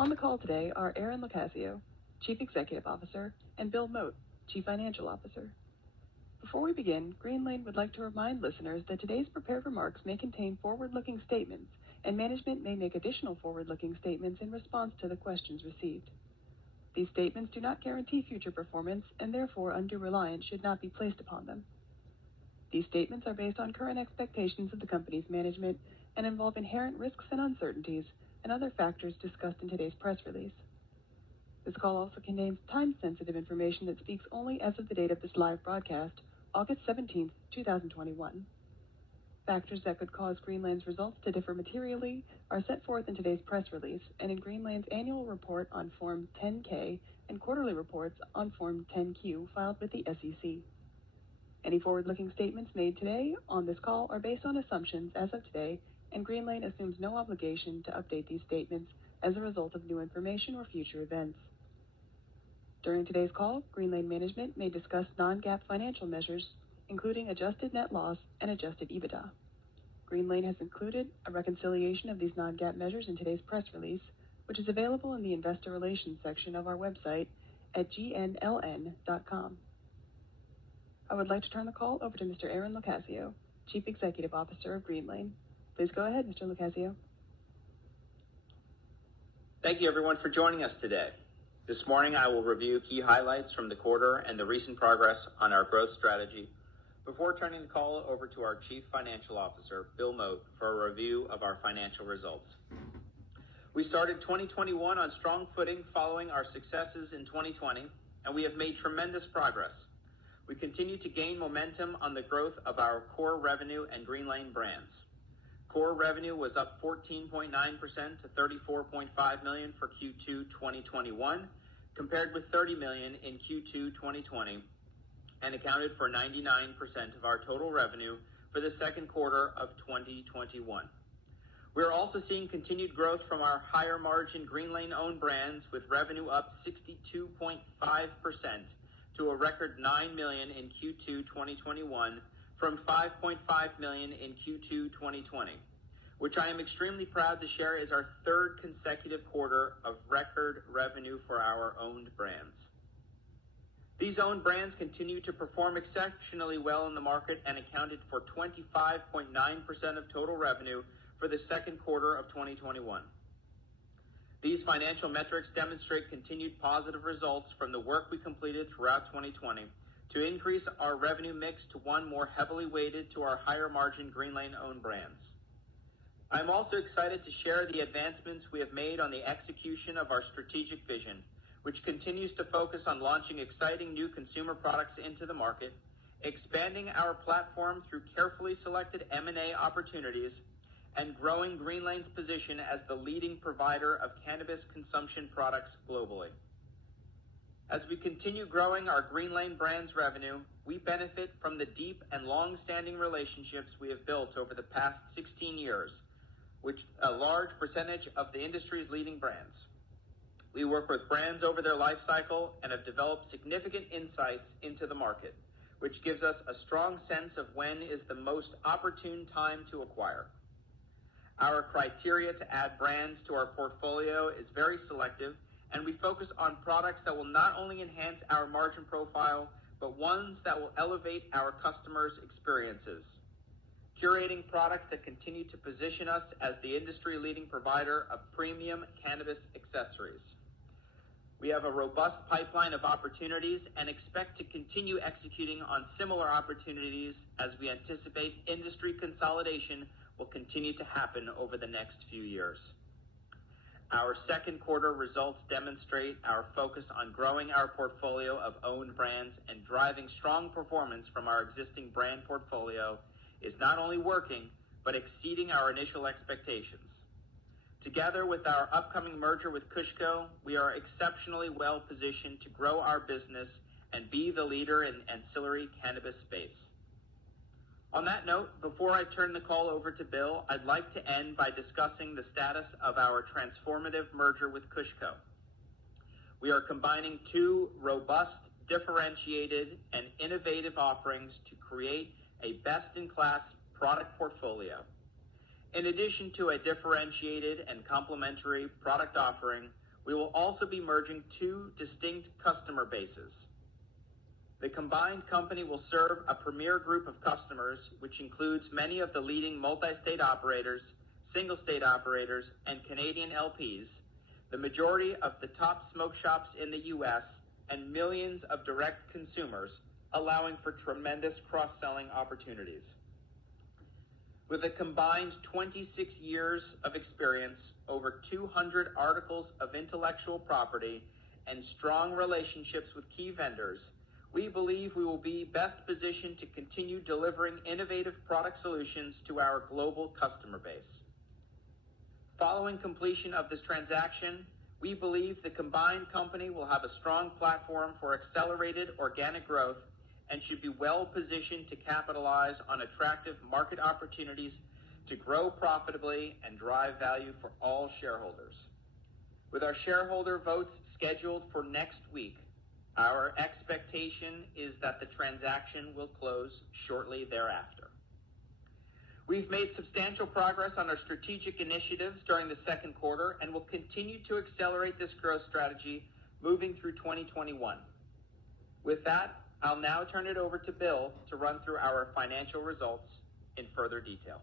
On the call today are Aaron Locascio, Chief Executive Officer, and Bill Moat, Chief Financial Officer. Before we begin, Greenlane would like to remind listeners that today's prepared remarks may contain forward-looking statements, and management may make additional forward-looking statements in response to the questions received. These statements do not guarantee future performance, and therefore undue reliance should not be placed upon them. These statements are based on current expectations of the company's management and involve inherent risks and uncertainties and other factors discussed in today's press release. This call also contains time-sensitive information that speaks only as of the date of this live broadcast, August 17, 2021. Factors that could cause Greenlane's results to differ materially are set forth in today's press release and in Greenlane's annual report on Form 10-K and quarterly reports on Form 10-Q filed with the SEC. Any forward-looking statements made today on this call are based on assumptions as of today, and Greenlane assumes no obligation to update these statements as a result of new information or future events. During today's call, Greenlane management may discuss non-GAAP financial measures, including adjusted net loss and adjusted EBITDA. Greenlane has included a reconciliation of these non-GAAP measures in today's press release, which is available in the Investor Relations section of our website at GNLN.com. I would like to turn the call over to Mr. Aaron Locascio, Chief Executive Officer of Greenlane. Please go ahead, Mr. Locascio. Thank you, everyone, for joining us today. This morning, I will review key highlights from the quarter and the recent progress on our growth strategy before turning the call over to our Chief Financial Officer, Bill Moat, for a review of our financial results. We started 2021 on strong footing following our successes in 2020, and we have made tremendous progress. We continue to gain momentum on the growth of our core revenue and Greenlane brands. Core revenue was up 14.9% to $34.5 million for Q2 2021, compared with $30 million in Q2 2020, and accounted for 99% of our total revenue for the second quarter of 2021. We're also seeing continued growth from our higher margin Greenlane owned brands, with revenue up 62.5% to a record $9 million in Q2 2021 from $5.5 million in Q2 2020, which I am extremely proud to share is our third consecutive quarter of record revenue for our owned brands. These owned brands continue to perform exceptionally well in the market and accounted for 25.9% of total revenue for the second quarter of 2021. These financial metrics demonstrate continued positive results from the work we completed throughout 2020 to increase our revenue mix to one more heavily weighted to our higher margin Greenlane owned brands. I'm also excited to share the advancements we have made on the execution of our strategic vision, which continues to focus on launching exciting new consumer products into the market, expanding our platform through carefully selected M&A opportunities, and growing Greenlane's position as the leading provider of cannabis consumption products globally. As we continue growing our Greenlane brands revenue, we benefit from the deep and long-standing relationships we have built over the past 16 years, which a large percentage of the industry's leading brands. We work with brands over their life cycle and have developed significant insights into the market, which gives us a strong sense of when is the most opportune time to acquire. Our criteria to add brands to our portfolio is very selective, and we focus on products that will not only enhance our margin profile, but ones that will elevate our customers' experiences. Curating products that continue to position us as the industry-leading provider of premium cannabis accessories. We have a robust pipeline of opportunities and expect to continue executing on similar opportunities as we anticipate industry consolidation will continue to happen over the next few years. Our second quarter results demonstrate our focus on growing our portfolio of owned brands and driving strong performance from our existing brand portfolio is not only working, but exceeding our initial expectations. Together with our upcoming merger with KushCo, we are exceptionally well positioned to grow our business and be the leader in ancillary cannabis space. On that note, before I turn the call over to Bill, I'd like to end by discussing the status of our transformative merger with KushCo. We are combining two robust, differentiated, and innovative offerings to create a best-in-class product portfolio. In addition to a differentiated and complementary product offering, We will also be merging two distinct customer bases. The combined company will serve a premier group of customers, which includes many of the leading multi-state operators, single-state operators, and Canadian LPs, the majority of the top smoke shops in the U.S., and millions of direct consumers, allowing for tremendous cross-selling opportunities. With a combined 26 years of experience, over 200 articles of intellectual property, and strong relationships with key vendors, we believe we will be best positioned to continue delivering innovative product solutions to our global customer base. Following completion of this transaction, we believe the combined company will have a strong platform for accelerated organic growth and should be well positioned to capitalize on attractive market opportunities to grow profitably and drive value for all shareholders. With our shareholder votes scheduled for next week, our expectation is that the transaction will close shortly thereafter. We've made substantial progress on our strategic initiatives during the second quarter and will continue to accelerate this growth strategy moving through 2021. With that, I'll now turn it over to Bill to run through our financial results in further detail.